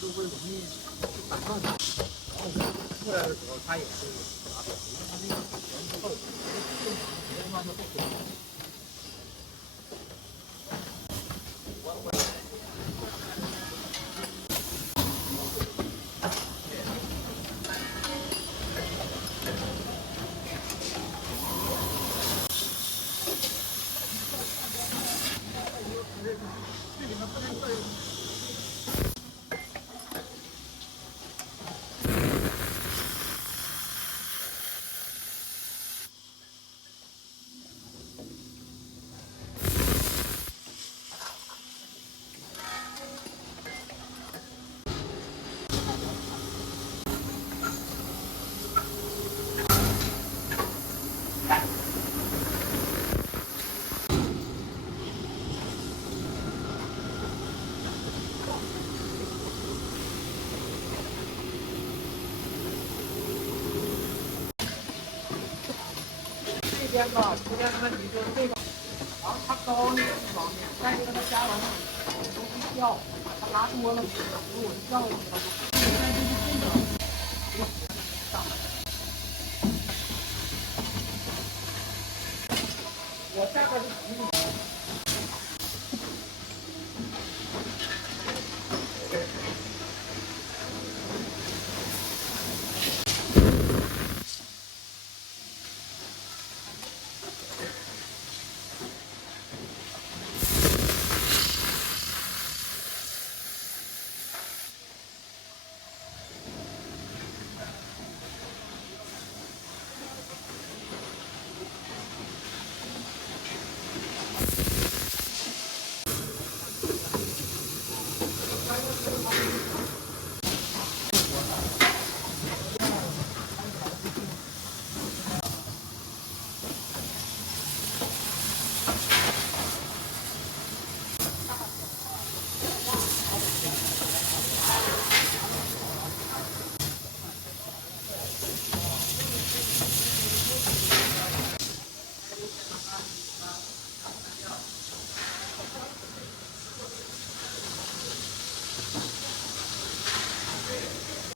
就会容易反抗它。然后出来的时候，它也会发表，因为它那个水温不够，正常的别的地方就不可以。这里面不能做。这边吧，出现的问题就是这个，然后它高那个一方面，再一个它加完了东西掉，它拉多了，如果掉了它就。现在就是这个。